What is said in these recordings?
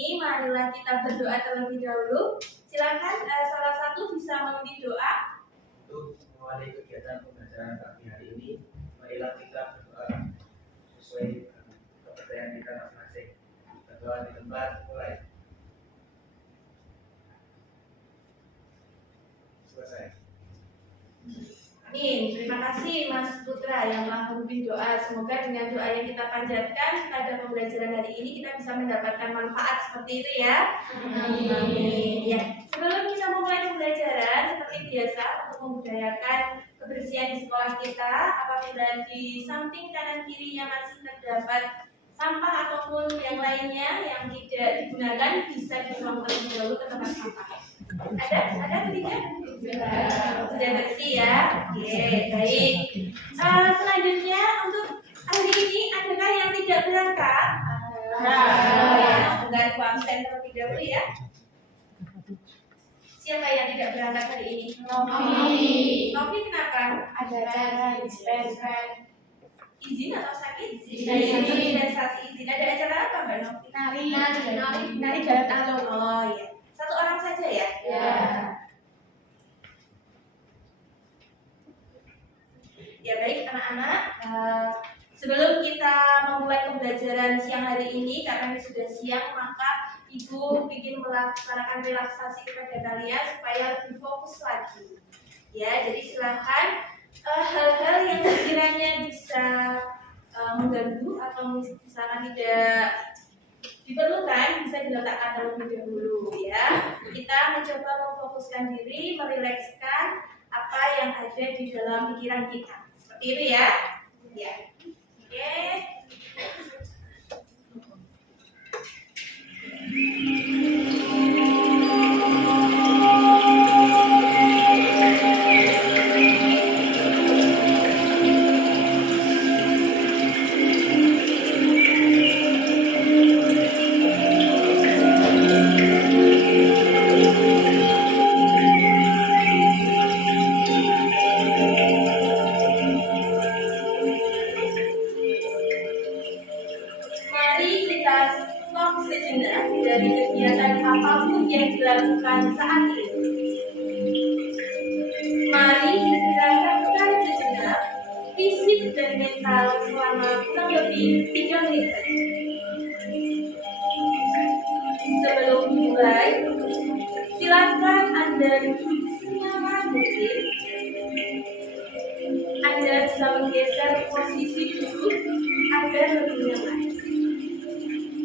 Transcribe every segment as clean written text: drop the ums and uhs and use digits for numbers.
ini, marilah kita berdoa terlebih dahulu. Silakan salah satu bisa memimpin doa. Untuk memulai kegiatan pembelajaran pagi hari ini, marilah kita berdoa sesuai kepercayaan kita masing-masing. Berdoa di tempat, mulai. Selesai. Amin. Terima kasih Mas Putra yang telah memimpin doa. Semoga dengan doa yang kita panjatkan pada pembelajaran hari ini kita bisa mendapatkan manfaat seperti itu ya. Amin. Ya. Sebelum kita memulai pembelajaran, seperti biasa untuk membudayakan kebersihan di sekolah kita, apabila di samping kanan kirinya masih terdapat sampah ataupun yang lainnya yang tidak digunakan, bisa dibuang terlebih dahulu ke tempat sampah. Ada tidak? Sudah bersih ya. Oke, baik. Selanjutnya untuk hari ini adakah yang tidak berangkat? Ya, semoga aku absen terlebih dahulu ya. Siapa yang tidak berangkat hari ini? Novi kenapa? Ada acara dispenser Izin atau sakit? Dispensasi izin. Ada acara apa Mbak Novi? nari jalan alun. Oh iya. Satu orang saja ya? Ya. Ya baik anak-anak, sebelum kita memulai pembelajaran siang hari ini, karena ini sudah siang, maka Ibu ingin melaksanakan relaksasi kepada kalian supaya lebih fokus lagi. Ya, jadi silahkan hal-hal yang sekiranya bisa mengganggu atau misalkan tidak diperlukan bisa diletakkan terlebih dahulu ya. Kita mencoba memfokuskan diri, merilekskan apa yang ada di dalam pikiran kita. Seperti itu ya. Ya. Oke. Lakukan saat ini. Mari istirahatkan sejenak fisik dan mental selama kurang lebih 3 menit saja. Sebelum dimulai, silakan Anda duduk senyaman mungkin. Anda bisa menggeser posisi duduk agar lebih nyaman.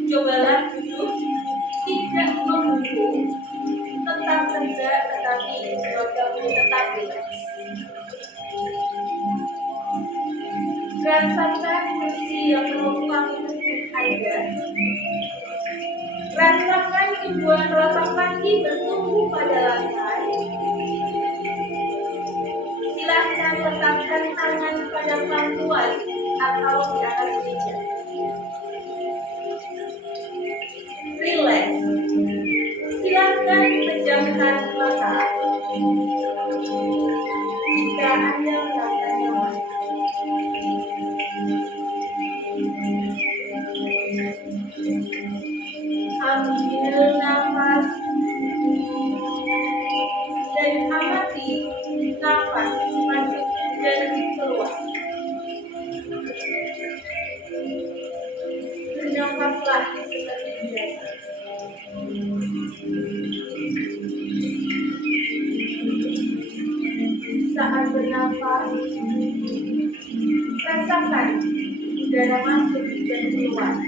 Cobalah duduk tidak membungkuk, tetap tegak tetapi tetap rileks. Rasakan kursi yang menopang tubuh Anda. Rasakan kedua telapak kaki bertumbuh pada lantai. Silakan letakkan tangan pada pangkuan atau di atas meja. Rileks. Silakan pejamkan mata jika Anda merasa nyaman. Ambil nafas dan amati nafas masuk dan keluar. Bernafaslah seperti biasa. Saat bernafas, rasakan udara masuk dan keluar.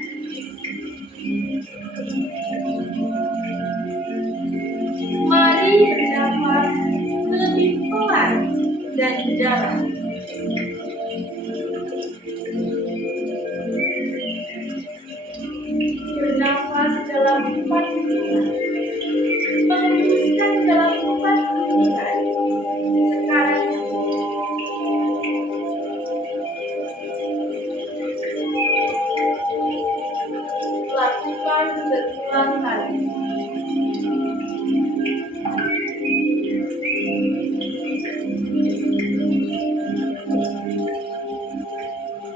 Mari bernafas lebih pelan dan dalam. Bernafas dalam 4 hitungan. Mengembuskan dalam 4 hitungan. Sekarang lakukan berulang kali.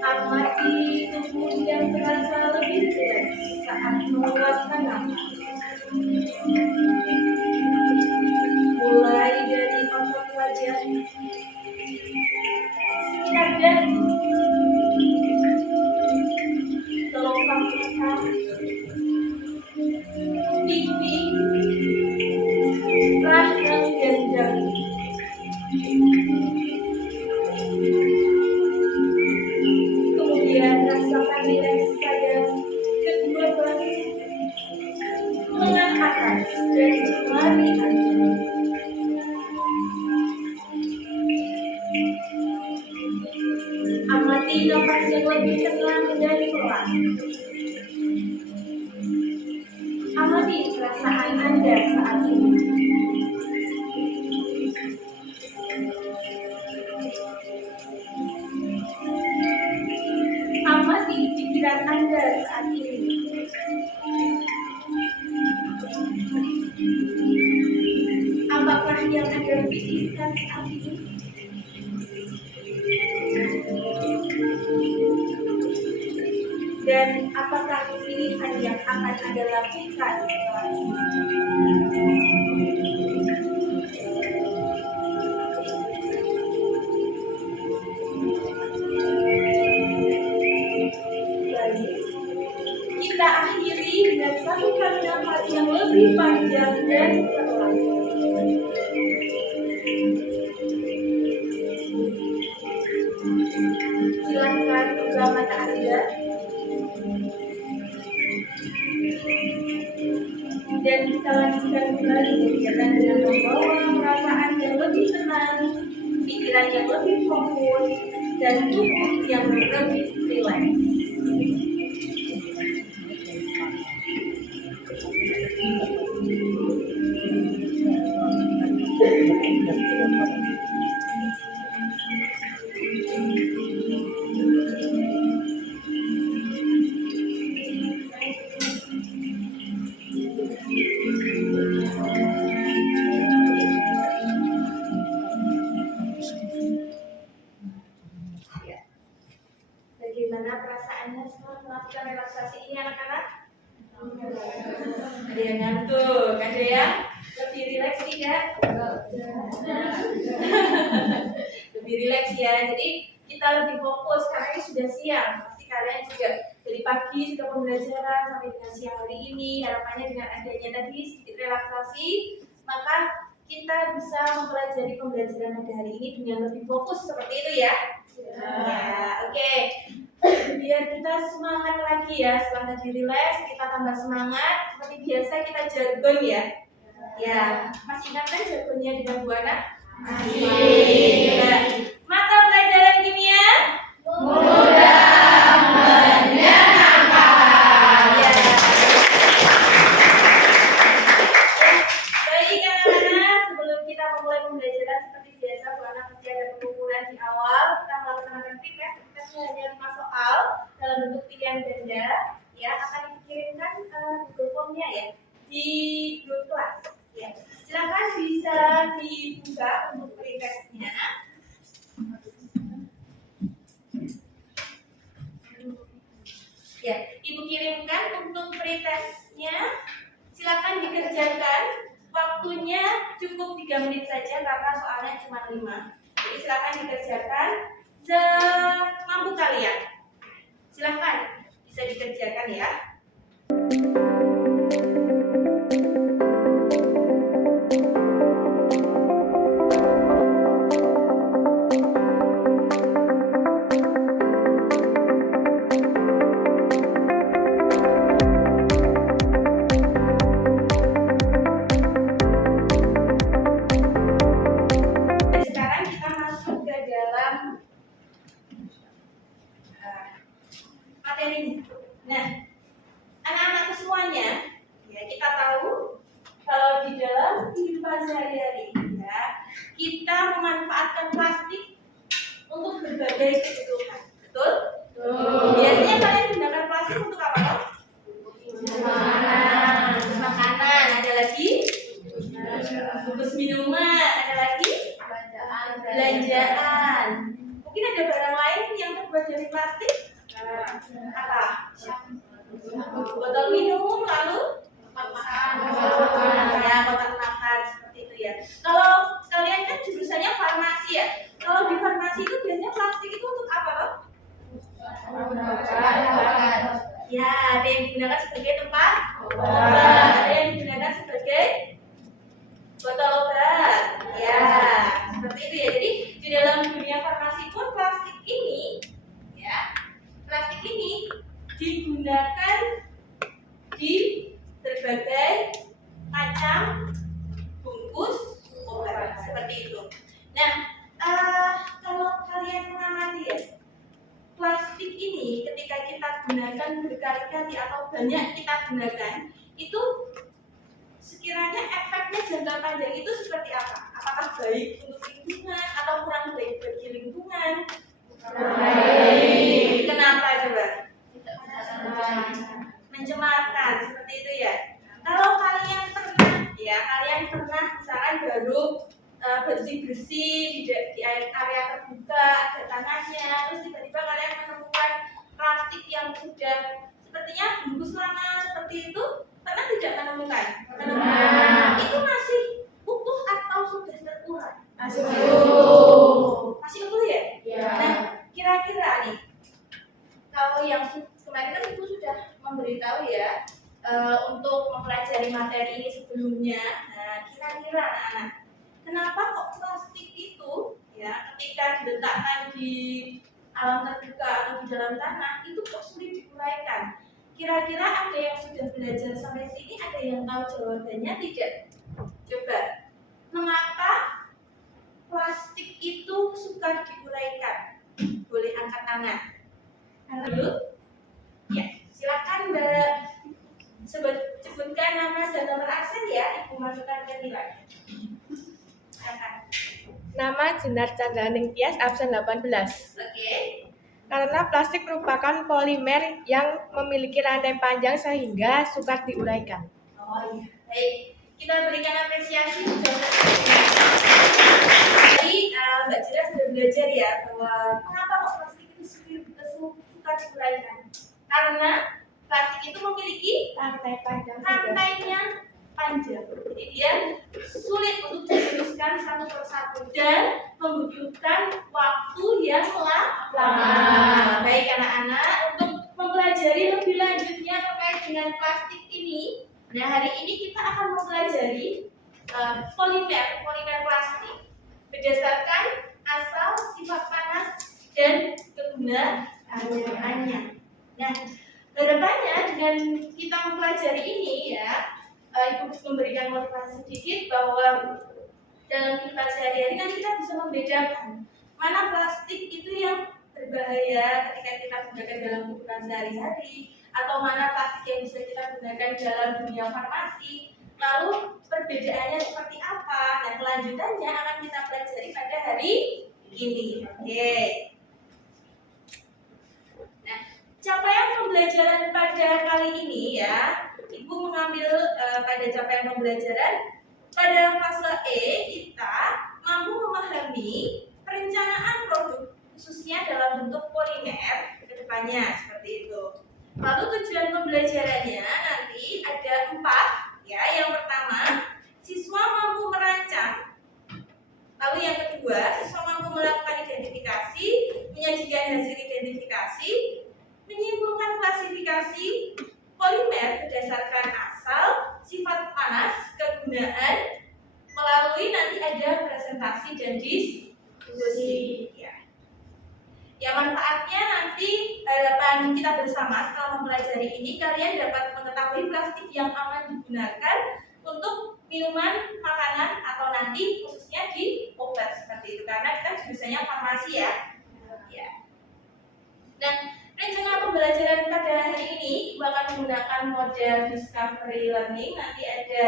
Amati tubuh yang terasa lebih rileks saat mengeluarkan nafas. dan jemari angin. Amati napas yang lebih tenang dari pelan. Amati perasaan Anda saat ini. Amati pikiran Anda saat ini. Apakah yang Anda pikirkan saat ini? Dan apakah pilihan yang akan Anda lakukan setelah ini? Baik, kita akhiri dengan satu kali nafas yang lebih panjang dan perlahan. Silakan buka mata Anda dan kita lanjutkan kembali kegiatan dengan membawa perasaan yang lebih tenang, pikiran yang lebih fokus, dan tubuh yang lebih rileks. Bagaimana perasaannya setelah melakukan relaksasi ini anak-anak? Ada yang ngantuk, ada yang lebih rileks tidak? Lebih rileks ya, jadi kita lebih fokus karena ini sudah siang. Pasti kalian juga dari pagi sudah pembelajaran sampai dengan siang hari ini. Harapannya dengan adanya tadi sedikit relaksasi, maka kita bisa mempelajari pembelajaran pada hari ini dengan lebih fokus seperti itu ya. Ya, oke. Biar kita semangat lagi ya, setelah tadi relax, kita tambah semangat. Seperti biasa kita jargon ya. Ya, masih ingat kan jargonnya dengan Bu Ana? Masih. Ya. Mata pelajaran kimia mudah menyenangkan. Ya. Baik anak-anak, sebelum kita memulai pembelajaran seperti biasa, Bu Ana pasti ada pengukuran di awal. Kita melaksanakan pretest. Pretestnya hanya 5 soal dalam bentuk pilihan ganda. Ya, akan dikirimkan Google Form-nya ya di grup kelas. Ya, silakan bisa dibuka untuk pretestnya. Ya, Ibu kirimkan untuk pretestnya. Silakan dikerjakan. Waktunya cukup 3 menit saja karena soalnya cuma 5. Jadi silakan dikerjakan semampu kalian. Silakan bisa dikerjakan ya. Sekarang kita masuk ke dalam materi. Nah, anak-anak semuanya, ya kita tahu kalau di dalam kehidupan sehari-hari ya, kita memanfaatkan plastik untuk berbagai kebutuhan. Betul? Biasanya kalian gunakan plastik untuk apa toh? Makanan. Ada lagi? Bungkus minuman. Ada lagi? Belanjaan. Mungkin ada barang lain yang terbuat dari plastik? Apa? Botol minum, lalu ya, kotak makan seperti itu ya. Kalau kalian kan jurusannya farmasi ya. Kalau di farmasi itu biasanya plastik itu untuk apa toh? Ya, ada yang digunakan sebagai tempat semacam bungkus obat seperti itu. Nah, kalau kalian mengamati ya, plastik ini ketika kita gunakan berkali-kali atau banyak kita gunakan, itu sekiranya efeknya jangka panjang itu seperti apa? Apakah baik untuk lingkungan atau kurang baik bagi lingkungan? Baik. Kenapa coba? Mencemarkan seperti itu ya. Kalau kalian pernah misalkan baru bersih-bersih di area terbuka, ada tanahnya, terus tiba-tiba kalian menemukan plastik yang sudah sepertinya bungkus lama seperti itu, pernah tidak menemukan? Itu masih utuh atau sudah terurai? Masih utuh. Masih utuh ya? Ya. Nah, kira-kira nih, kalau yang kemarin kan Ibu sudah memberitahu ya untuk mempelajari materi ini sebelumnya. Nah, kira-kira anak-anak, kenapa kok plastik itu ya ketika diletakkan di alam terbuka atau di dalam tanah itu kok sulit diuraikan? Kira-kira ada yang sudah belajar sampai sini, ada yang tahu jawabannya tidak? Coba, mengapa plastik itu sukar diuraikan? Boleh angkat tangan. Dulu, ya, silakan Mbak. Sebutkan nama dan nomor absen ya, Ibu masukkan ke nilai. Silakan. Nama Jenar Candraning Tias, absen 18. Oke. Karena plastik merupakan polimer yang memiliki rantai panjang sehingga sukar diuraikan. Oh iya, baik. Kita berikan apresiasi. Tadi Mbak Jira sudah belajar ya bahwa mengapa kok plastik itu sukar diuraikan? Karena plastik itu memiliki Rantai panjang. rantainya panjang, jadi dia sulit untuk dihapuskan satu persatu dan membutuhkan waktu yang lama. Baik anak-anak, untuk mempelajari lebih lanjutnya terkait dengan plastik ini, nah hari ini kita akan mempelajari polimer plastik berdasarkan asal, sifat panas, dan kegunaannya. Nah, harapannya dengan kita mempelajari ini ya, Ibu memberikan motivasi sedikit bahwa dalam kehidupan sehari-hari kan kita bisa membedakan mana plastik itu yang berbahaya ketika kita gunakan dalam kehidupan sehari-hari, atau mana plastik yang bisa kita gunakan dalam dunia farmasi. Lalu perbedaannya seperti apa? Nah, kelanjutannya akan kita pelajari pada hari ini. Oke. Nah, capaian pembelajaran pada kali ini ya, Ibu mengambil pada capaian pembelajaran pada fase E kita mampu memahami perencanaan produk khususnya dalam bentuk polimer ke depannya seperti itu. Lalu tujuan pembelajarannya nanti ada 4 ya. Yang pertama, siswa mampu merancang. Lalu yang kedua, siswa mampu melakukan identifikasi, menyajikan hasil identifikasi, menyimpulkan klasifikasi polimer berdasarkan asal, sifat panas, kegunaan, melalui nanti ada presentasi dan diskusi. Ya, manfaatnya nanti harapan kita bersama setelah mempelajari ini, kalian dapat mengetahui plastik yang aman digunakan untuk minuman, makanan, atau nanti khususnya di obat seperti itu. Karena kita jurusannya farmasi ya. Nah, rencana pembelajaran pada hari ini Ibu akan menggunakan model discovery learning. Nanti ada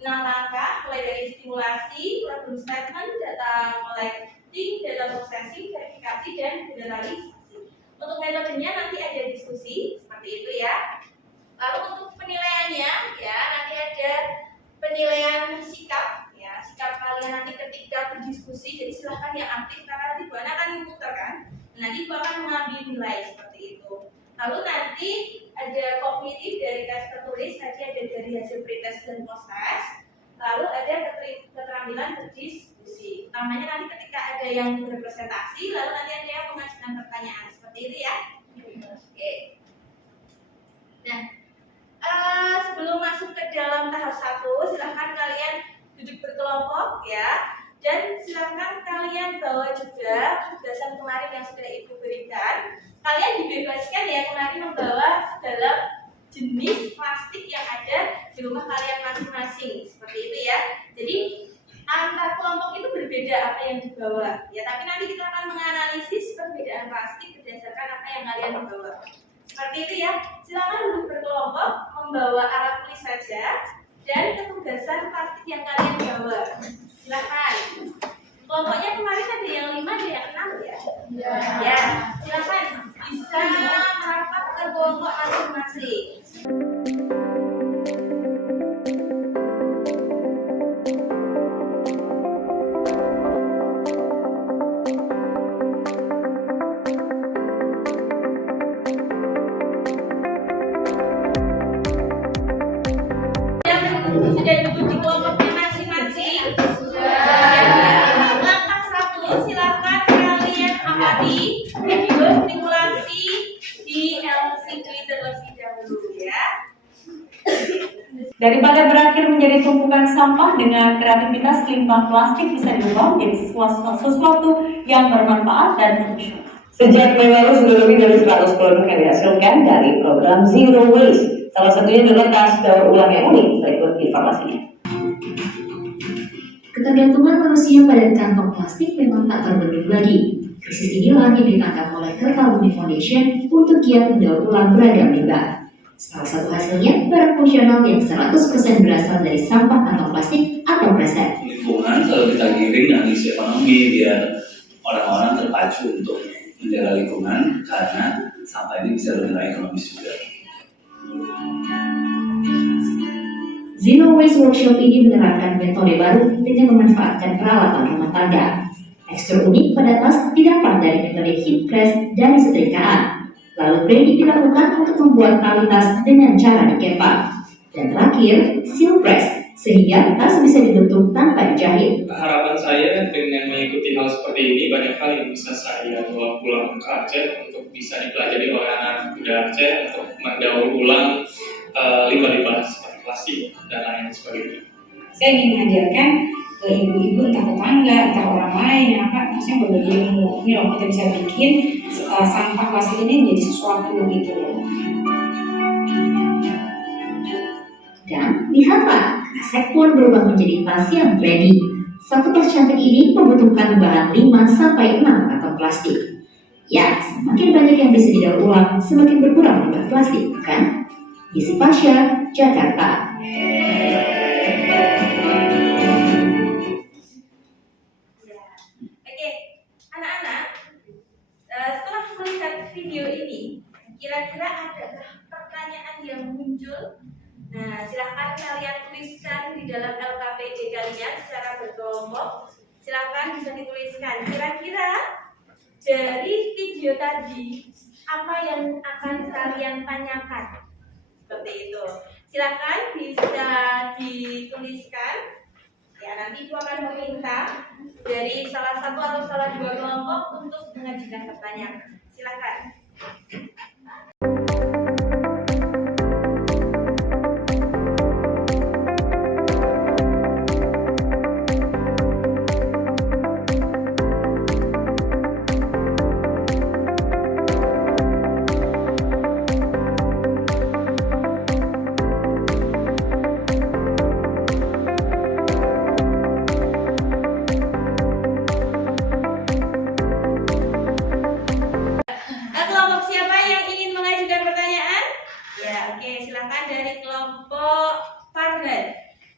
6 langkah, mulai dari stimulasi, problem statement, data collecting, data processing, verifikasi, dan generalisasi. Untuk metodenya nanti ada diskusi seperti itu ya. Lalu untuk penilaiannya ya, nanti ada penilaian sikap ya, sikap kalian nanti ketika berdiskusi. Jadi silahkan yang aktif karena nanti Bu Ana akan memutar kan. Nanti Bu akan mengambil nilai seperti itu. Lalu nanti ada kognitif dari tes tertulis, nanti ada dari hasil pretest dan post-test. Lalu ada keterampilan berdiskusi. Utamanya nanti ketika ada yang berpresentasi, lalu nanti ada yang mengajukan pertanyaan seperti itu ya. Oke. Nah, sebelum masuk ke dalam tahap 1, silahkan kalian duduk berkelompok ya. Dan silakan kalian bawa juga tugasan kemarin yang sudah Ibu berikan. Kalian dibebaskan ya kemarin membawa dalam jenis plastik yang ada di rumah kalian masing-masing. Seperti itu ya. Jadi antar kelompok itu berbeda apa yang dibawa. Ya, tapi nanti kita akan menganalisis perbedaan plastik berdasarkan apa yang kalian bawa. Seperti itu ya. Silakan duduk berkelompok, membawa alat tulis saja dan ketugasan plastik yang kalian bawa. Silakan. Kelompoknya kemarin ada yang 5, ada yang 6 ya? Ya, silakan bisa merapat ke kelompok masing-masing. Sudah duduk di kelompoknya masing-masing? Langkah 1, silakan kalian amati video stimulasi di LCD terlebih dahulu ya. Daripada berakhir menjadi tumpukan sampah, dengan kreativitas limbah plastik bisa diubah menjadi sesuatu yang bermanfaat dan fungsional. Sejak Mei lalu sudah lebih dari 100 produk yang dihasilkan dari program Zero Waste. Salah satunya adalah tas daur ulang yang unik. Berikut informasinya. Ketergantungan manusia pada kantong plastik memang tak terbendung lagi. Krisis inilah yang ditangkap oleh Kertabumi Foundation untuk giat mendaur ulang beragam limbah. Salah satu hasilnya, barang fungsional yang 100% berasal dari sampah kantong plastik atau kresek. Lingkungan selalu kita giring dengan isu ekonomi biar orang-orang terpacu untuk menjaga lingkungan karena sampah ini bisa bernilai ekonomis juga. Zero Waste Workshop ini menerapkan metode baru dengan memanfaatkan peralatan rumah tangga. Tekstur unik pada tas didapat dari metode heat press dan setrikaan. Lalu branding dilakukan untuk membuat tali tas dengan cara dikepak. Dan terakhir, seal press, sehingga tas bisa dibentuk tanpa dijahit. Harapan saya dengan mengikuti hal seperti ini, banyak hal yang bisa saya bawa pulang ke Aceh untuk bisa dipelajari oleh anak muda Aceh untuk mendaur ulang limbah-limbah seperti plastik dan lain sebagainya. Saya ingin mengajarkan ke ibu-ibu, entah tetangga, entah orang lain, maksudnya berbagi ilmu. Ini loh, kita bisa bikin sampah plastik ini menjadi sesuatu gitu loh. Dan lihatlah, kresek pun berubah menjadi tas yang trendy. Satu tas cantik ini membutuhkan bahan 5-6 kantong plastik. Ya, semakin banyak yang bisa didaur ulang, semakin berkurang limbah plastik, bukan? Yesi Pasha, Jakarta. Oke, anak-anak, setelah melihat video ini, kira-kira adakah pertanyaan yang muncul? Nah, silahkan kalian tuliskan di dalam LKPD kalian secara berkelompok. Silahkan bisa dituliskan. Kira-kira dari video tadi, apa yang akan kalian tanyakan? Seperti itu. Silahkan bisa dituliskan. Ya, nanti Ibu akan meminta dari salah satu atau salah dua kelompok untuk mengajukan pertanyaan. Silakan. Kelompok siapa yang ingin mengajukan pertanyaan? Ya, oke, silakan dari kelompok Farhan.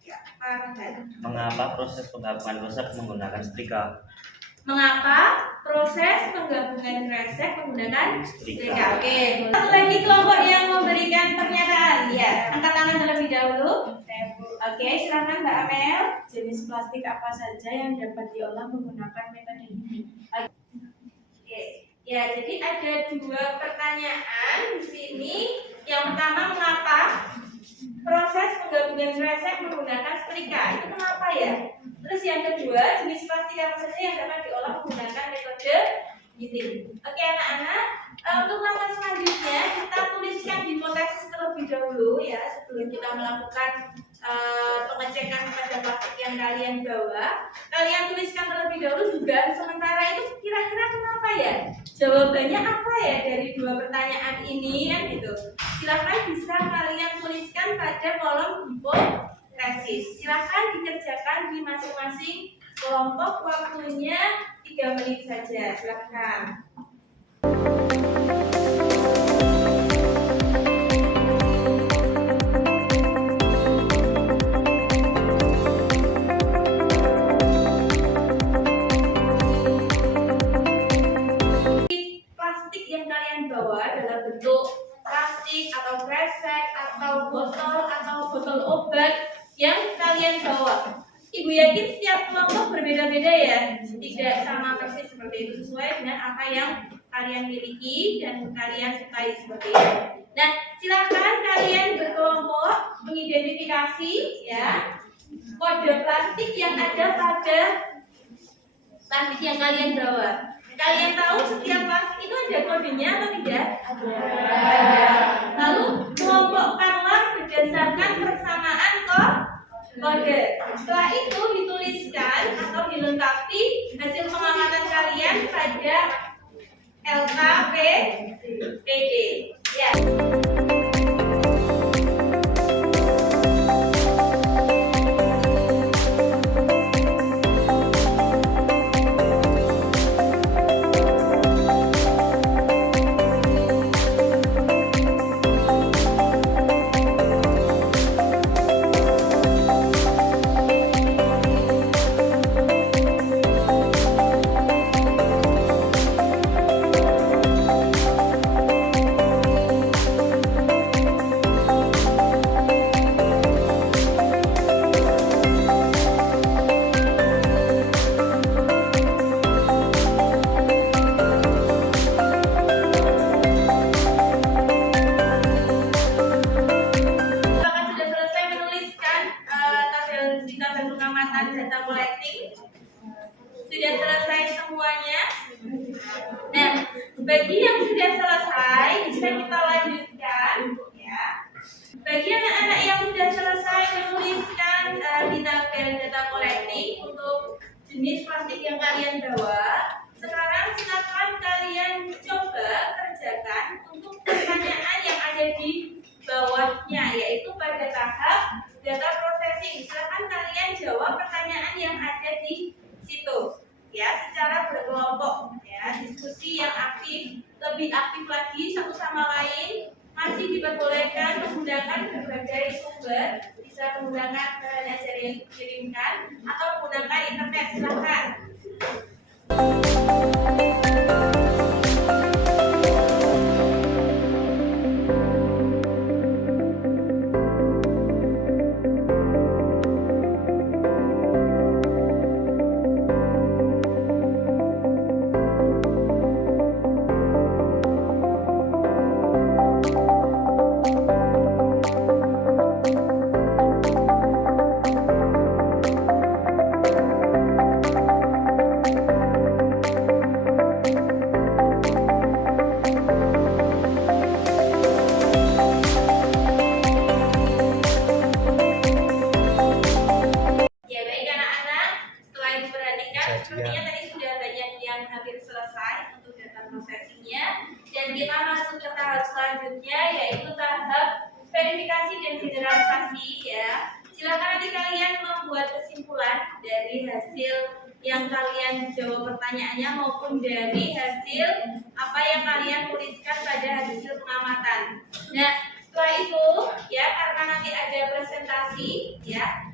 Ya, Farhan. Mengapa proses penggabungan kresek menggunakan setrika? Mengapa proses penggabungan kresek menggunakan setrika? Oke, satu lagi kelompok yang memberikan pernyataan. Ya, angkat tangan terlebih dahulu. Oke, silakan Mbak Amel. Jenis plastik apa saja yang dapat diolah menggunakan metode ini? Oke, ya jadi ada dua pertanyaan di sini. Yang pertama, mengapa proses penggabungan kresek menggunakan setrika? Itu kenapa ya? Terus yang kedua, jenis plastik apa saja yang dapat diolah menggunakan metode heating? Oke anak-anak, untuk langkah selanjutnya kita tuliskan hipotesis terlebih dahulu ya sebelum kita melakukan pengecekan pada plastik yang kalian bawa. Kalian tuliskan terlebih dahulu dugaan sementara itu kira-kira kenapa ya jawabannya apa ya dari dua pertanyaan ini kan gitu. Silahkan bisa kalian tuliskan pada kolom hipotesis. Silahkan dikerjakan di masing-masing kelompok, waktunya 3 menit saja. Silahkan. Plastik yang kalian bawa dalam bentuk plastik atau kresek atau botol obat yang kalian bawa. Ibu yakin setiap kelompok berbeda-beda ya, tidak sama persis seperti itu, sesuai dengan apa yang kalian miliki dan kalian sukai seperti itu. Nah, silakan kalian berkelompok mengidentifikasi ya kode plastik yang ada pada plastik yang kalian bawa. Kalian tahu setiap plastik itu ada kodenya atau tidak? Ada. Lalu kelompokkanlah berdasarkan persamaan kode. Setelah itu dituliskan atau dilengkapi hasil pengamatan kalian pada LKPD. Ya. Sudah selesai semuanya. Nah, bagi yang sudah selesai bisa kita lanjutkan ya. Bagi anak-anak yang sudah selesai menuliskan di tabel data collecting untuk jenis plastik yang kalian bawa, sekarang silakan kalian coba kerjakan untuk pertanyaan yang ada di bawahnya, yaitu pada tahap data processing. Silakan kalian jawab pertanyaan yang ada di situ ya, secara berkelompok ya, diskusi yang aktif, lebih aktif lagi satu sama lain. Masih diperbolehkan menggunakan berbagai sumber, bisa menggunakan bahan ajar yang dikirimkan atau menggunakan internet. Silakan. Sepertinya tadi sudah banyak yang hampir selesai untuk data processingnya, dan kita masuk ke tahap selanjutnya, yaitu tahap verifikasi dan generalisasi ya. Silakan nanti kalian membuat kesimpulan dari hasil yang kalian jawab pertanyaannya maupun dari hasil apa yang kalian tuliskan pada hasil pengamatan. Nah, setelah itu ya, karena nanti ada presentasi ya,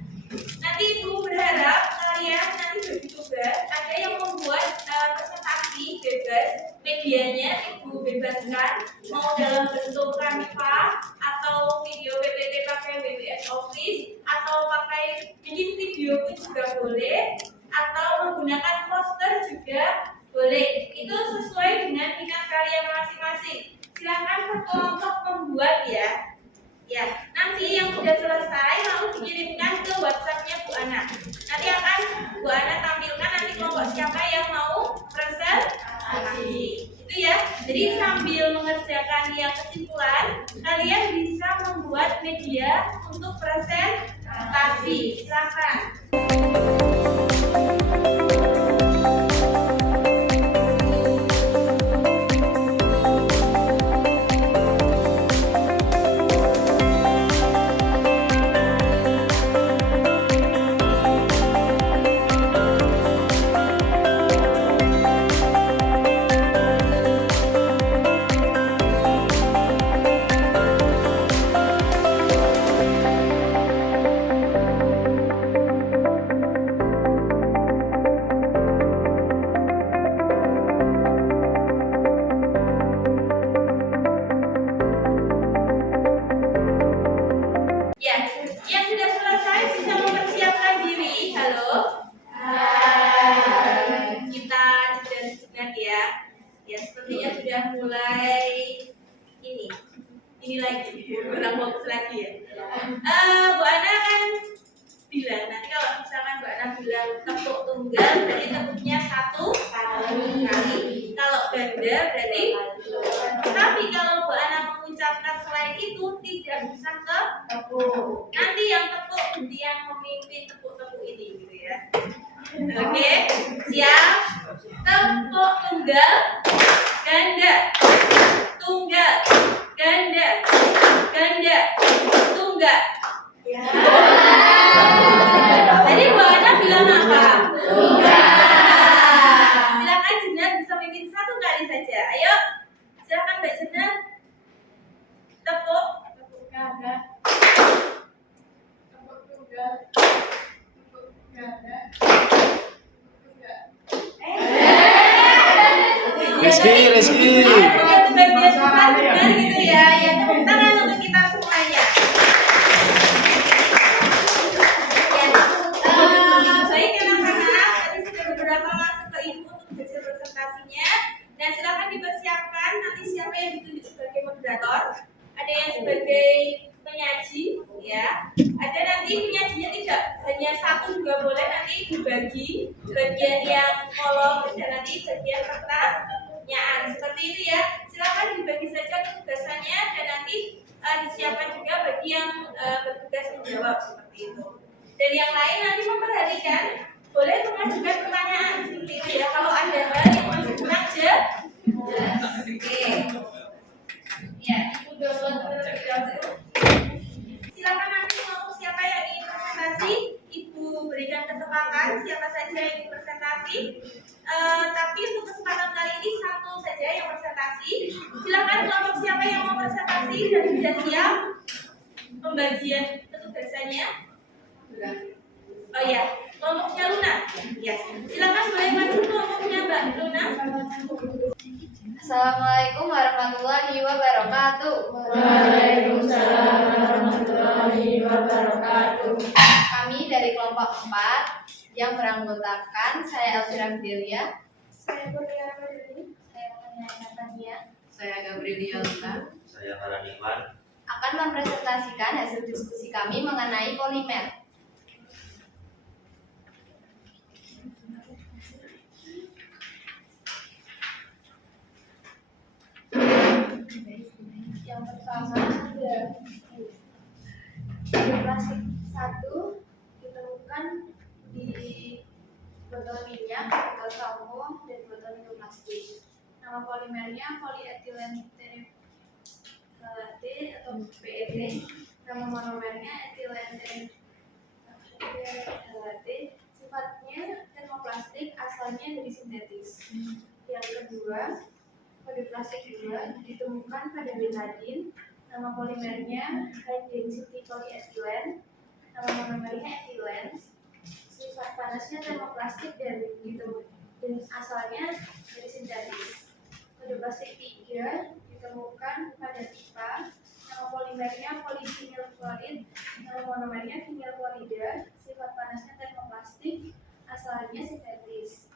nanti Ibu berharap kalian nanti bagi tugas, ada yang membuat presentasi bebas, medianya Ibu bebaskan, mau dalam bentuk Canva atau video PPT pakai WBS Office, atau pakai bikin video pun juga boleh, atau menggunakan poster juga boleh. Itu sesuai dengan minat kalian masing-masing. Silakan berkelompok membuat ya. Ya, nanti yang sudah selesai lalu dikirimkan ke WhatsApp-nya Bu Ana. Nanti akan Bu Ana tampilkan nanti kelompok siapa yang mau presentasi. Itu ya. Jadi sambil mengerjakan yang kesimpulan, kalian bisa membuat media untuk presentasi. Silakan. Ya, sepertinya sudah mulai ini lagi, kurang fokus lagi ya. Bu Ana kan bilang, nanti kalau misalkan Bu Ana bilang tepuk tunggal, berarti tepuknya 1 kali. Kalau ganda berarti, tapi kalau Bu Ana mengucapkan selain itu tidak bisa ke tepuk. Nanti yang tepuk gantian memimpin tepuk-tepuk ini gitu ya. Oke, siap? Tepuk tunggal, ganda, tunggal, ganda, ganda, tunggal. Ya. Tadi Bu Ana bilang apa? Silakan Jenar bisa mimpin 1 kali saja. Ayo, silakan Mbak Jenar. Tepuk, ganda, tepuk tunggal, tepuk ganda. Rizky. Bagian benar gitu ya. Ya, tepuk tangan untuk kita semuanya. Ya, baik anak-anak, tadi sudah beberapa masuk ke ibu untuk hasil presentasinya. Dan silakan dipersiapkan nanti siapa yang ditunjuk sebagai moderator. Ada yang sebagai penyaji, ya. Ada nanti penyajinya tidak hanya 1 juga boleh, nanti dibagi bagian yang kolom dan nanti bagian pertanyaan seperti itu ya. Silakan dibagi saja tugasannya dan nanti disiapkan juga bagi yang bertugas menjawab seperti itu. Dan yang lain nanti memperhatikan boleh mengajukan pertanyaan seperti itu ya. Kalau ada hal yang masih kurang jelas, oke. Ya, Ibu download terlebih dahulu. Silakan nanti mau siapa yang ingin presentasi, Ibu berikan kesempatan siapa saja yang ingin presentasi. Tapi untuk kesempatan kali ini 1 saja yang presentasi. Silakan kelompok siapa yang mau presentasi dan sudah siap pembagian petugasannya. Oh ya, kelompoknya Luna. Yes. Silakan boleh maju kelompoknya Mbak Luna. Assalamualaikum warahmatullahi wabarakatuh. Waalaikumsalam warahmatullahi wabarakatuh. Kami dari kelompok 4 yang beranggotakan saya Elvira Fidelia, Saya Kurnia Madani, saya Natania, saya Gabriela Yolanda, Saya Farhan Iwan. akan mempresentasikan hasil diskusi kami mengenai polimer. Yang pertama ada plastik 1 ditemukan di botol minyak, botol sampo, dan botol minum plastik. Nama polimernya polyethylene terephthalate atau PET. Nama monomernya ethylene terephthalate. Sifatnya termoplastik, asalnya dari sintetis. Yang kedua, kode plastik 2 ditemukan pada betadine. Nama polimernya high density polyethylene. Nama monomernya ethylene. Sifat panasnya termoplastik dan asalnya dari sintetis. Kode plastik 3 ditemukan pada pipa. Nama polimernya polyvinyl chloride. Nama monomernya vinyl chloride. Sifat panasnya termoplastik, asalnya sintetis.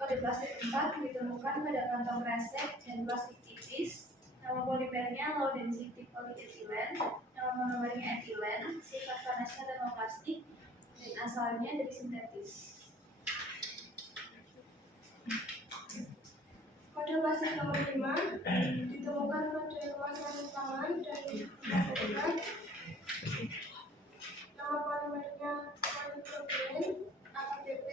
Kode plastik 4 ditemukan pada kantong kresek dan plastik tipis. Nama polimernya low density polyethylene. Nama monomernya ethylene. Sifat panasnya termoplastik dan asalnya dari sintetis. Kode plastik nomor 5 ditemukan pada kemasan tangan dan ditemukan nama polimernya polypropylen AKPP.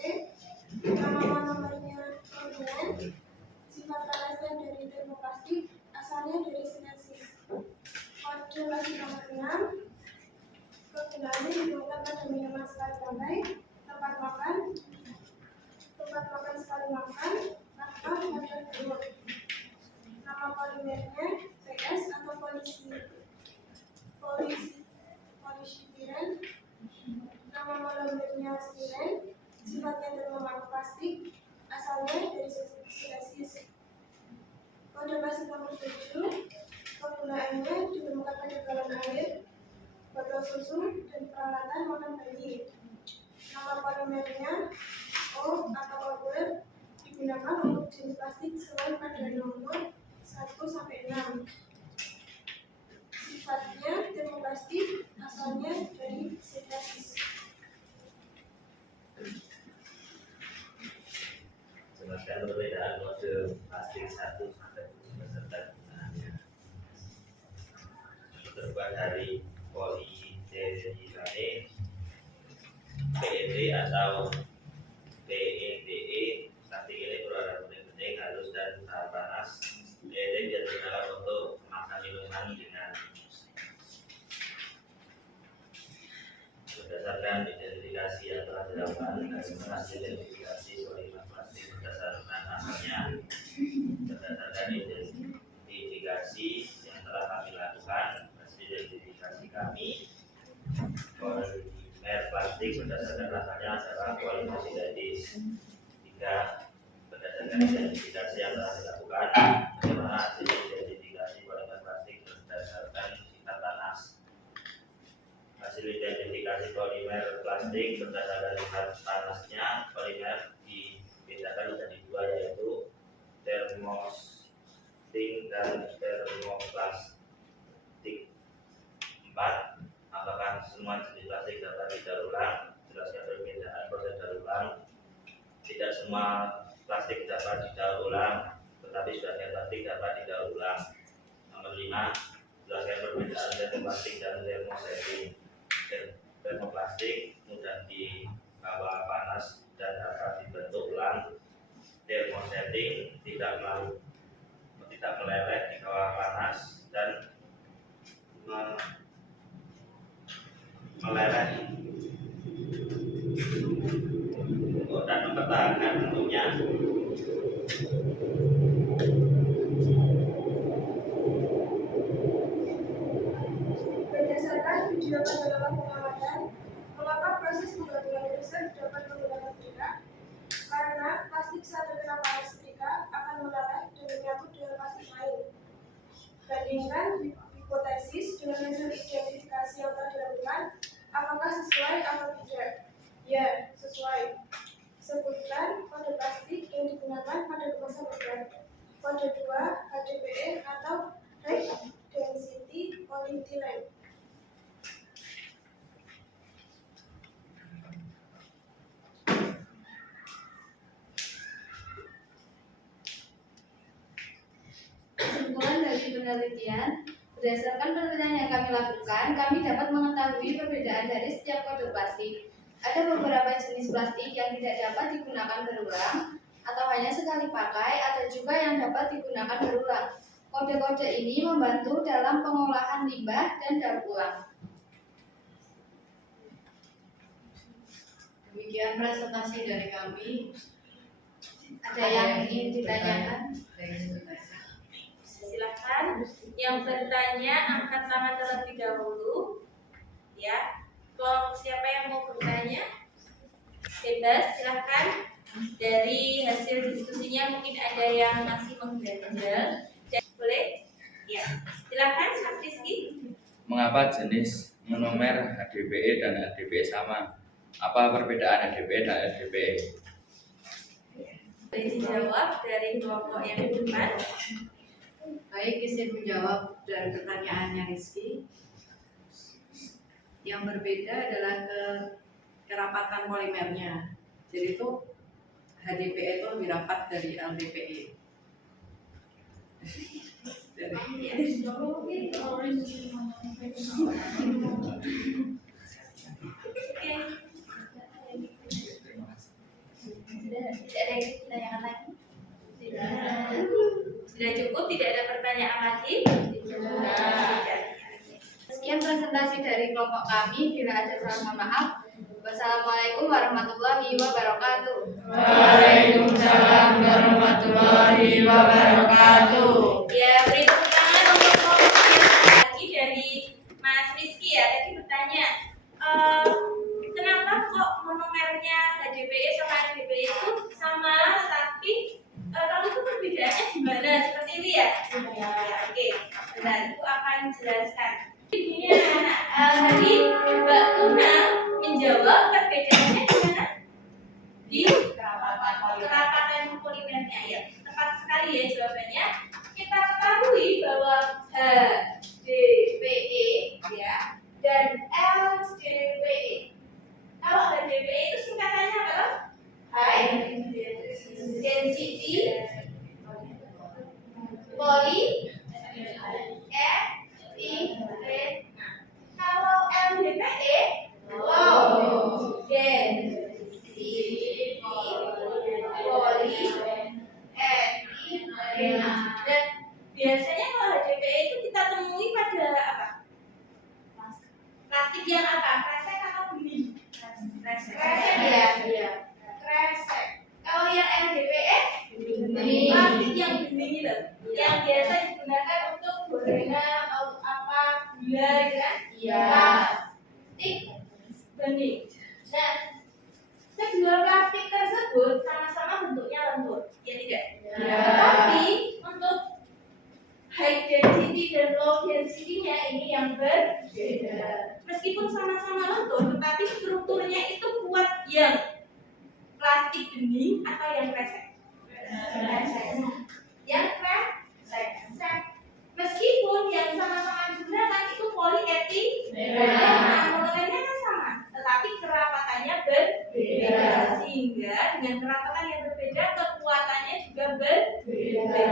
Nama monomernya propylen. Sifat panasnya dari termoplastik, asalnya dari sintesis. Kode plastik nomor 6 kegunaannya ditemukan pada minuman sekali pakai, tempat makan sekali makan, atau pada telur. Nama polimernya PS atau polystyren. Nama monomernya stiren. Sifatnya termoplastik, asalnya dari sintesis. Kode plastik nomor 7 kegunaannya ditemukan pada galon air, botol susu, dan peralatan makan bayi. Nama polimernya O atau powder digunakan untuk jenis plastik sesuai pada nomor 1 sampai 6. Sifatnya termoplastik, asalnya dari sintetis. Jelaskan perbedaan kode plastik 1 sampai 7 beserta gunanya. Terbuat dari polietilene, PET atau PETE. Plastik ini berwarna kuning-kuning, halus dan tahan panas. PET digunakan untuk kemasan minuman dengan berdasarkan identifikasi yang telah dilakukan dan hasil identifikasi polimer plastik berdasarkan asalnya. Berdasarkan identifikasi yang telah kami lakukan, hasil identifikasi kami polimer plastik berdasarkan asalnya adalah polimer sintetis. 3. Berdasarkan identifikasi yang telah dilakukan, bagaimana hasil identifikasi polimer plastik berdasarkan sifat panas. Hasil identifikasi polimer plastik berdasarkan sifat panasnya, polimer dibedakan menjadi 2, yaitu termosting dan termoplastik. 4. Apakah semua jenis plastik dapat didaur ulang? Jelaskan perbedaan proses daur ulang. Tidak semua plastik dapat didaur ulang, tetapi sebagian plastik dapat didaur ulang. Nomor 5. Jelaskan perbedaan termoplastik dan termosetting. Termoplastik mudah dibawa panas dan dapat dibentuk ulang. Termosetting tidak meleleh di bawah panas dan meleleh dan mempertahankan bentuknya. Berdasarkan video pada pengamatan, mengapa proses penggabungan riset dapat menggunakan setrika? Karena plastik saat terkena panas setrika akan meleleh dan menyatu dengan plastik lain. Bandingkan hipotesis dengan hasil identifikasi yang telah dilakukan, apakah sesuai atau tidak? Ya, sesuai. Sebutkan kode plastik yang digunakan pada kemasan obat. Kode 2 HDPE atau High Density Polyethylene. Kesimpulan dari penelitian, berdasarkan penelitian yang kami lakukan, kami dapat mengetahui perbedaan dari setiap kode plastik. Ada beberapa jenis plastik yang tidak dapat digunakan berulang atau hanya sekali pakai, ada juga yang dapat digunakan berulang. Kode-kode ini membantu dalam pengolahan limbah dan daur ulang. Demikian presentasi dari kami. Ada yang ingin ditanyakan? Silakan yang bertanya angkat tangan terlebih dahulu, ya. Kalau siapa yang mau bertanya, bebas, silakan. Dari hasil diskusinya mungkin ada yang masih mengganjal. Boleh? Ya. Silakan, Mas Rizky. Mengapa jenis monomer HDPE dan HDPE sama? Apa perbedaan HDPE dan HDPE? Boleh dijawab dari kelompok yang di depan. Baik, izin menjawab dari pertanyaannya Rizky. Yang berbeda adalah kerapatan polimernya. Jadi itu HDPE itu lebih rapat dari LDPE. Tidak ada pertanyaan lagi? Sudah cukup, tidak ada pertanyaan lagi? Sekian presentasi dari kelompok kami. Bila ada salah mohon maaf. Wassalamualaikum warahmatullahi wabarakatuh. Waalaikumsalam warahmatullahi wabarakatuh. Ya, beri tepuk tangan untuk kelompok lagi dari Mas Rizky ya. Tadi bertanya, kenapa kok monomernya HDPE sama HDPE itu sama, tapi kalau itu perbedaannya gimana? Seperti itu ya? Ya, oke. Benar, itu akan jelaskan. Ini anak-anak, tadi Mbak Tuna menjawab perbedaannya di mana? Di kerapatan polimernya ya. Tepat bening. Nah, kedua plastik tersebut sama-sama bentuknya lentur, ya tidak? Ya. Tapi untuk high density dan low density-nya ini yang berbeda. Meskipun sama-sama lentur, tetapi strukturnya itu kuat yang plastik bening atau yang kresek? Yang kresek. Meskipun yang sama-sama digunakan itu polietilen, modelnya kan sama, tetapi kerapatannya berbeda. Sehingga dengan kerapatan yang berbeda, kekuatannya juga berbeda.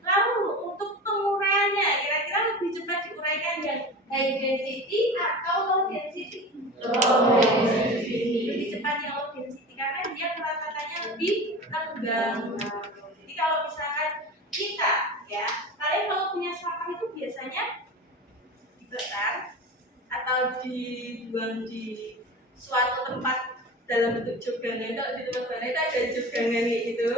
Lalu untuk penguraiannya, kira-kira lebih cepat diuraikan yang high density atau low density? Low density. Lebih cepat yang low density karena dia kerapatannya lebih tenggang. Jadi kalau misalkan kita, ya, kalian kalau punya sampah itu biasanya dibakar atau dibuang di suatu tempat dalam bentuk jogangan. Kalau di tempat Bu Ana itu ada jogangan gitu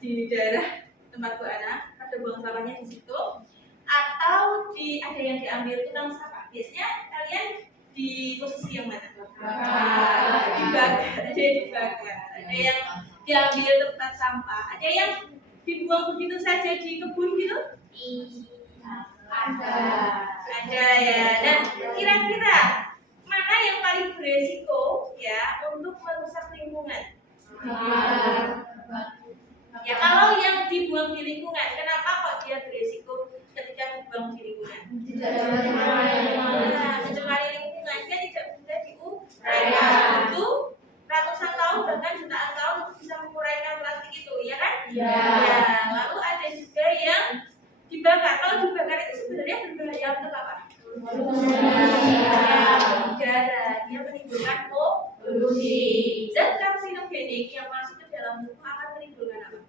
di daerah tempat Bu Ana, ada buang sampahnya di situ. Atau ada yang diambil tukang sampah. Biasanya kalian di posisi yang mana? Dibakar, ada yang dibakar, ada yang diambil tempat sampah, ada yang dibuang begitu saja di kebun gitu? Ada ya. Dan kira-kira mana yang paling beresiko ya untuk merusak lingkungan? Ya kalau yang dibuang di lingkungan, kenapa kok dia beresiko ketika dibuang di lingkungan? Mencemari lingkungan, dia tidak mudah diuraikan. Itu ratusan tahun bahkan jutaan tahun untuk bisa menguraikan plastik itu, ya kan? Ya. Lalu ada juga yang dibakar. Kalau dibakar itu sebenarnya berbahaya untuk apa? Udara, dia menimbulkan polusi. Zat karsinogenik yang masuk ke dalam tubuh akan menimbulkan apa?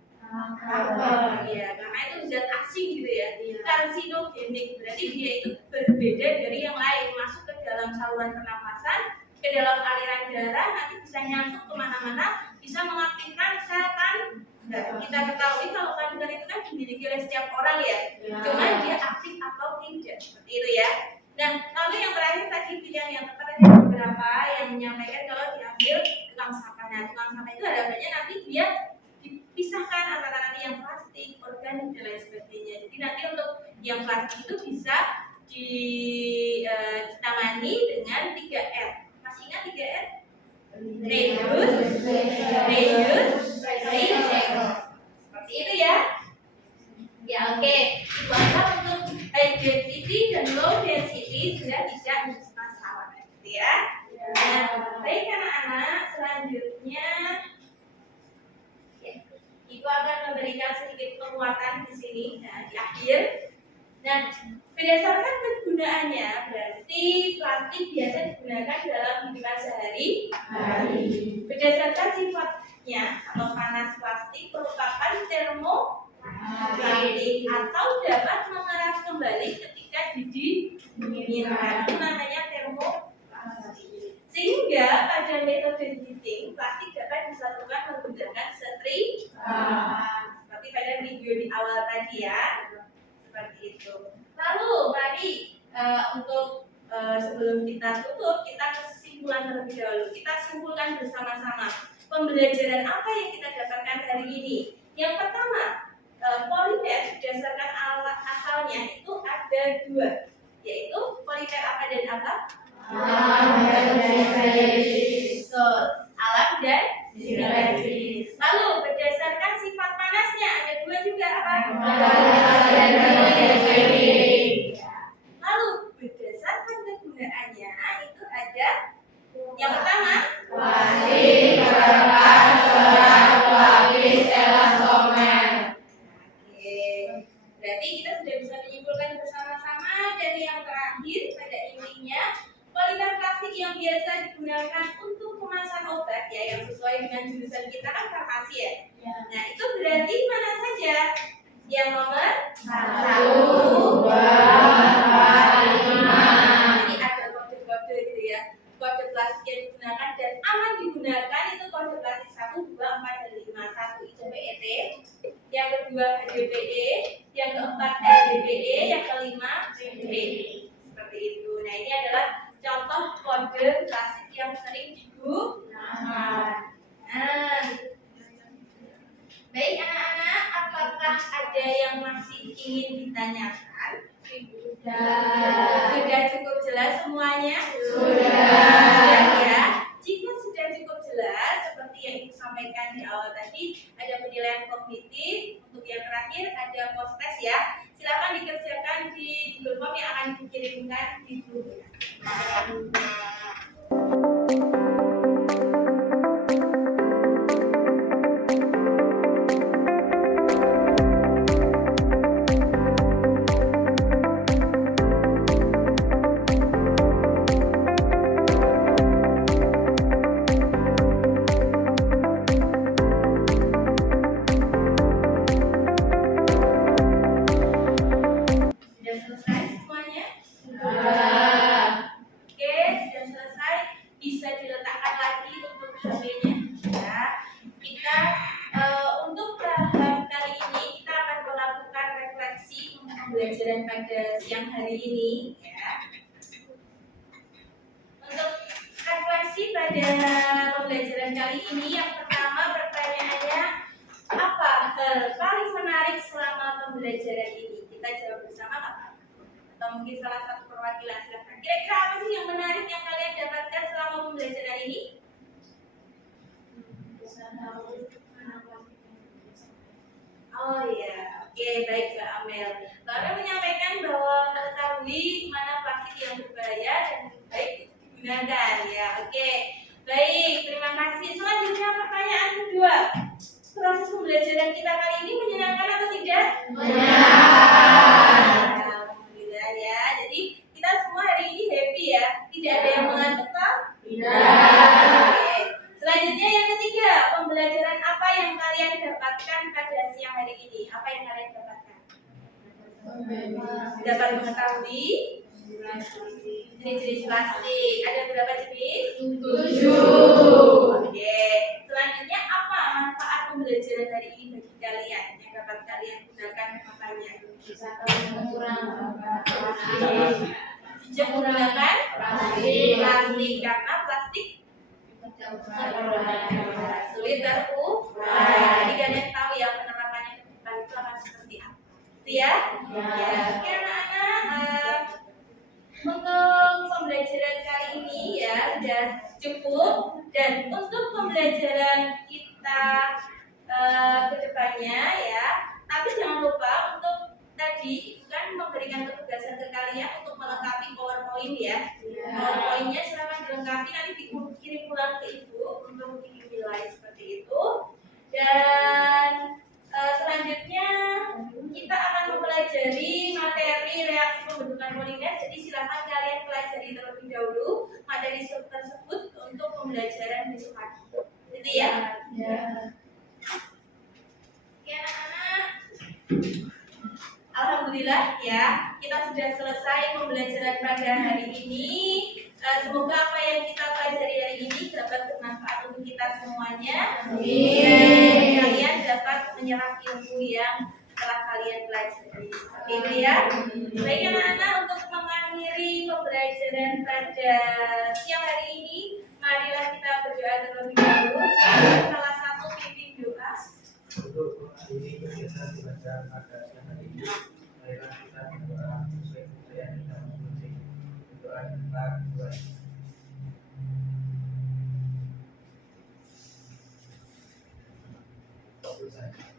Ya, karena itu zat asing gitu ya. Karsinogenik berarti dia itu berbeda dari yang lain, masuk ke dalam saluran pernapasan, ke dalam aliran darah, nanti bisa nyangkut kemana-mana, bisa mengaktifkan sel kanker. Kita ketahui kalau kandungan itu kan dimiliki oleh setiap orang ya, cuman dia aktif atau tidak, seperti itu ya. Nah, lalu yang terakhir tadi pilihan yang tepat ada beberapa yang menyampaikan kalau diambil tukang sampah. Nah, tukang sampah itu harapannya nanti dia dipisahkan antara nanti yang plastik, organik dan lain sebagainya. Jadi nanti untuk yang plastik itu bisa ditangani dengan 3R. Masih ingat 3R? Reduce, recycle. Seperti itu ya. Ya oke. Itu aja untuk high density dan low density sudah tidak menjadi masalah, gitu ya. Nah, baik anak-anak, selanjutnya ya, Ibu akan memberikan sedikit penguatan di sini, nah, di akhir. Nah, berdasarkan kegunaannya, berarti plastik biasa digunakan dalam kehidupan sehari-hari. Berdasarkan sifatnya atau panas plastik merupakan termoplastik atau dapat mengeras kembali ketika didinginkan. Itu namanya termoplastik. Sehingga pada metode heating, plastik dapat disatukan menggunakan seperti pada video di awal tadi ya. Seperti itu. Lalu mari untuk sebelum kita tutup, kita kesimpulan terlebih dahulu. Kita simpulkan bersama-sama pembelajaran apa yang kita dapatkan hari ini. Yang pertama, polimer berdasarkan alat asalnya itu ada 2, yaitu polimer apa dan apa? So, alam dan sintetis. Lalu berdasarkan sifat panasnya ada 2 juga apa? Lalu berdasarkan kegunaannya itu ada yang pertama plastik, kertas, serat, pelapis, elastomer. Oke, berarti kita sudah bisa menyimpulkan bersama-sama dari yang terakhir pada intinya polimer plastik yang biasa digunakan untuk kemasan obat ya yang sesuai dengan jurusan kita kan farmasi ya. Nah itu berarti mana saja? Yang nomor 1, 2, 4, 5. Ini ada kode-kode gitu ya. Kode plastik yang digunakan dan aman digunakan itu kode plastik 1, 2, 4, dan 5. 1 itu PET, yang kedua HDPE, yang keempat RDPE, yang kelima PP. Seperti itu. Nah ini adalah contoh kode plastik yang sering Nah, baik anak-anak, apakah ada yang masih ingin ditanyakan? Sudah cukup jelas semuanya? Sudah ya. Jika sudah cukup jelas, seperti yang Ibu sampaikan di awal tadi, ada penilaian kognitif, untuk yang terakhir ada post test ya. Silakan dikerjakan di Google Form yang akan dikirimkan di grup. Sudah selesai semuanya? Oke, sudah selesai. Bisa diletakkan lagi untuk HP-nya. Ya. Kita untuk tahap kali ini kita akan melakukan refleksi pembelajaran pada siang hari ini. Ya. Untuk refleksi pada pembelajaran kali ini, yang pertama pertanyaannya, apa hal paling menarik selama pembelajaran ini? Kita jawab bersama apa? Atau mungkin salah satu perwakilan, silakan. Kira-kira apa sih yang menarik yang kalian dapatkan selama pembelajaran ini? Oh iya, oke, baik Mbak Amel. Mbak Amel menyampaikan bahwa mengetahui mana plastik yang berbahaya dan baik digunakan ya. Oke, baik, terima kasih. Selanjutnya pertanyaan kedua. Proses pembelajaran kita kali ini menyenangkan atau tidak? Alhamdulillah ya. Jadi kita semua hari ini happy ya. Tidak ada yang mengantuk toh? Oke. Selanjutnya yang ketiga, pembelajaran apa yang kalian dapatkan pada siang hari ini? Apa yang kalian dapatkan? Dapat mengetahui jenis-jenis plastik. Ada berapa jenis? 7. Oke. Selanjutnya apa manfaat pembelajaran hari ini bagi kalian yang dapat kalian gunakan apanya? Bisa menggunakan plastik karena plastik sulit terurai. Jadi kalian tahu ya penerapannya ke depan itu akan seperti apa. Itu ya? Ya. Oke anak-anak. Untuk pembelajaran kali ini ya sudah cukup, dan untuk pembelajaran kita ke depannya ya. Tapi jangan lupa untuk tadi kan memberikan ketugasan ke kalian untuk melengkapi PowerPoint ya. PowerPoint-nya silakan dilengkapi, nanti dikirim pulang ke Ibu untuk dinilai seperti itu. Dan selanjutnya kita akan mempelajari materi reaksi pembentukan polimer. Jadi silakan kalian pelajari terlebih dahulu materi tersebut untuk pembelajaran besok pagi. Gitu ya? Oke anak-anak. Alhamdulillah ya, kita sudah selesai pembelajaran pada hari ini. Semoga apa yang kita pelajari hari ini dapat bermanfaat untuk kita semuanya. Dan kalian dapat menyerap ilmu yang telah kalian pelajari. Oke ya. Baik anak-anak, untuk mengakhiri pembelajaran pada siang hari ini, marilah kita berdoa terlebih dahulu. Salah satu pimpin doa. Untuk mengakhiri kegiatan pembelajaran pada siang hari ini, marilah kita berdoa sesuai kepercayaan kita masing-masing. Doa kita buat selesai.